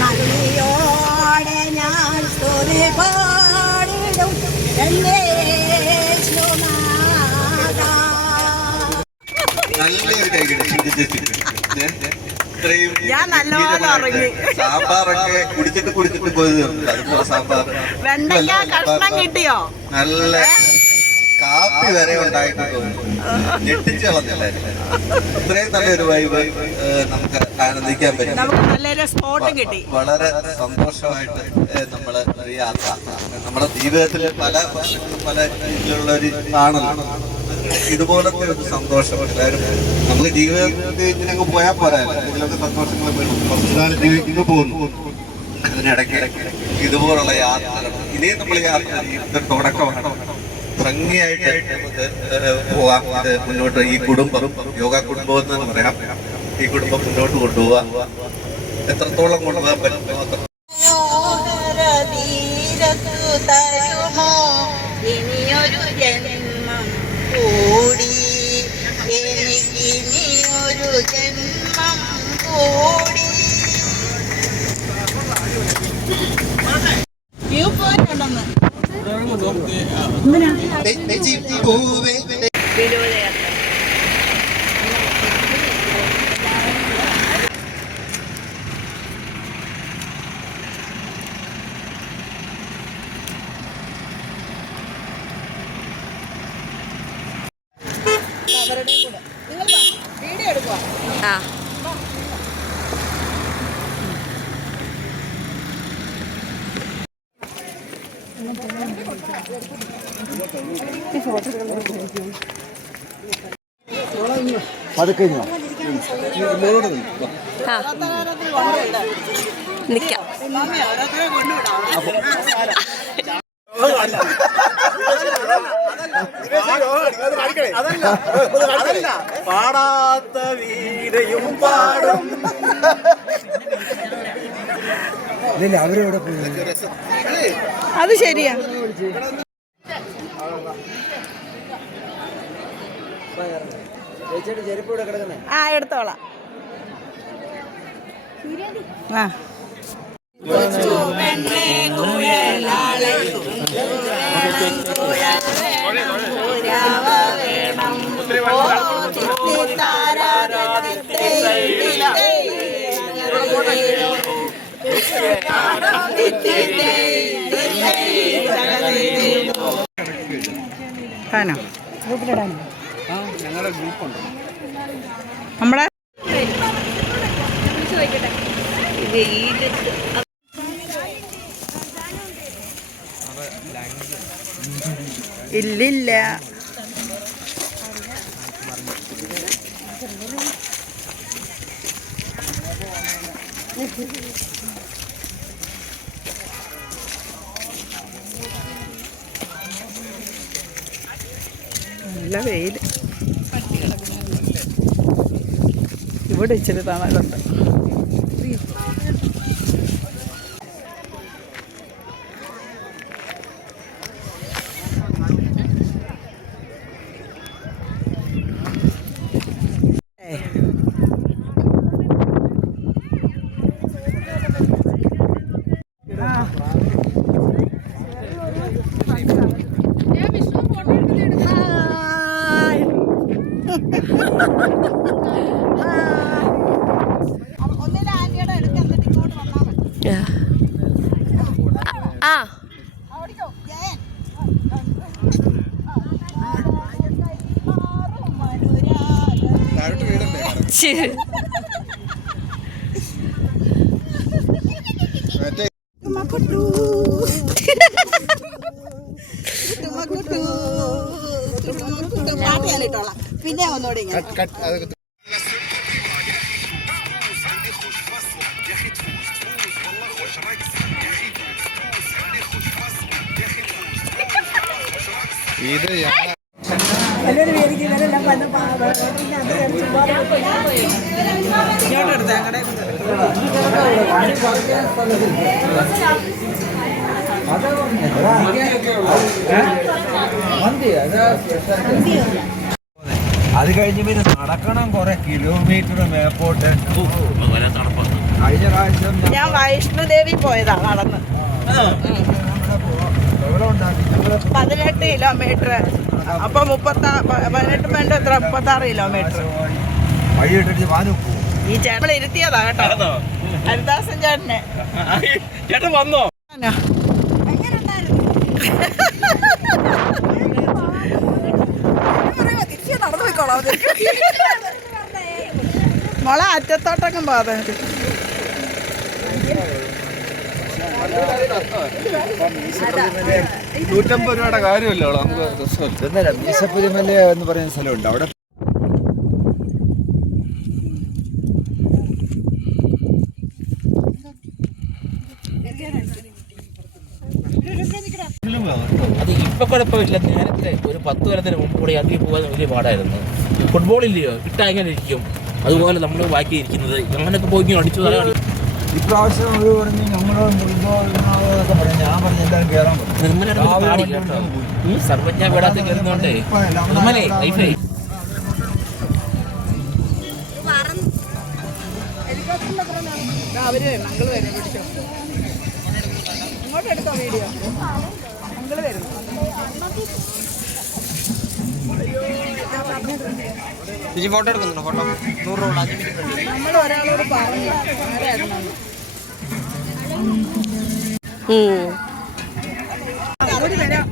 നന്ദിയോടെ ഞാൻ സ്തുതി പാടിടും നല്ലൊരു ഞാൻ നല്ലപോലെ ഉറങ്ങി. സാമ്പാറൊക്കെ കുടിച്ചിട്ട് പോയത് സാമ്പാർ വെണ്ടയ്ക്ക കഷ്ണം കിട്ടിയോ? നല്ല കാപ്പി വരെ ഉണ്ടായിട്ട് ഞെട്ടിച്ച് കളഞ്ഞല്ലായിരുന്നു. ഇത്രയും നല്ലൊരു വൈബ് നമുക്ക് ആനന്ദിക്കാൻ പറ്റും. നല്ലൊരു സ്പോട്ട് കിട്ടി. വളരെ സന്തോഷമായിട്ട് നമ്മള് യാത്ര നമ്മുടെ ജീവിതത്തിൽ പല രീതിയിലുള്ള ഒരു ആണല്ലോ ഇതുപോലത്തെ ഒരു സന്തോഷം എല്ലാവരും നമുക്ക് ജീവിതത്തിൽ ഇങ്ങനെ അങ്ങ് പോയാൽ പോരാല്ലോ. ഇതിലൊക്കെ സന്തോഷങ്ങൾ സംസ്ഥാനം ജീവിക്കുന്നു പോകുന്നു. അതിനിടയ്ക്ക് ഇതുപോലുള്ള യാത്രകൾ ഇനിയും നമ്മൾ യാത്ര ചെയ്യുന്ന തുടക്കമാണ്. ഭംഗിയായിട്ട് നമുക്ക് പോകാം. ഇത് മുന്നോട്ട് ഈ കുടുംബം യോഗ കുടുംബം എന്ന് പറയാം. ഈ കുടുംബം മുന്നോട്ട് കൊണ്ടുപോകാം. എത്രത്തോളം കൊണ്ടുപോകാൻ പറ്റുമോ അത്ര. ഇനിയൊരു ജന്മം കൂടി എനിക്കിനിയൊരു ജന്മം കൂടി. വ്യൂ പോയിന്റ് ഉണ്ടെന്ന് വീഡിയോ എടുക്കുക. നിക്കാം. പാടാത്ത വീരയും പാടും. അത് ശരിയാ. ആ എടുത്തോളാം. ആ ഞങ്ങളുടെ ഗ്രൂപ്പുണ്ട്. നമ്മുടെ ഇല്ലില്ല. നല്ല വെയിൽ. ഇവിടെ ഇച്ചിരി തണലുണ്ട്. പിന്നെ ഒന്നുകൂടി ഇത് അത് കഴിഞ്ഞ് പിന്നെ നടക്കണം കുറെ കിലോമീറ്റർ മേപ്പോട്ട്. കഴിഞ്ഞ പ്രാവശ്യം ഞാൻ വൈഷ്ണുദേവി പോയതാ നടന്ന്. 18 കിലോമീറ്റർ. അപ്പൊ 18 വേണ്ട എത്ര 36 കിലോമീറ്റർ. വഴിയിട്ടിട്ട് വാനു ഈ ചേട്ടൻ ഇരുത്തിയതാ കേട്ടോ, ഹരിദാസൻ ചേട്ടനെ. ചേട്ടൻ വന്നോ? മോളെ അറ്റത്തോട്ടൊക്കെ പോകാതെ. 150 രൂപയുടെ കാര്യമല്ലോ നമുക്ക് രസമല്ല. മീശപ്പുലിമല എന്ന് പറയുന്ന സ്ഥലമുണ്ട് അവിടെ. അത് ഇപ്പൊ കുഴപ്പമില്ല. നേരത്തെ ഒരു 10 കൊല്ലത്തിന് മുമ്പ് കൂടെ അതിൽ പോകാൻ വലിയ പാടായിരുന്നു. ഫുട്ബോളില്ലയോ ഇട്ടാ എങ്ങനെ ഇരിക്കും, അതുപോലെ നമ്മൾ ബാക്കി ഇരിക്കുന്നത് അങ്ങനെയൊക്കെ പോയി അടിച്ചു തരാണ്. ഇപ്രാവശ്യം ഒരു പറഞ്ഞ് ഞങ്ങൾ പറഞ്ഞു, ഞാൻ പറഞ്ഞു എന്തായാലും കയറാൻ ഈ സർവജ്ഞ വീടാത്ത കയറുന്നോണ്ടേ നമ്മളെ ലൈഫായി. അവര് മംഗള് വരും, പിടിച്ചോ. ഇങ്ങോട്ട് എടുത്തോ വീഡിയോ. മംഗള് വരുന്നു. ഫോട്ടോ എടുക്കുന്നുണ്ടോ? ഫോട്ടോ 100 രൂപ. നമ്മൾ ഒരാളോട് പറഞ്ഞു ആരായിരുന്നു. അവര് വരാം.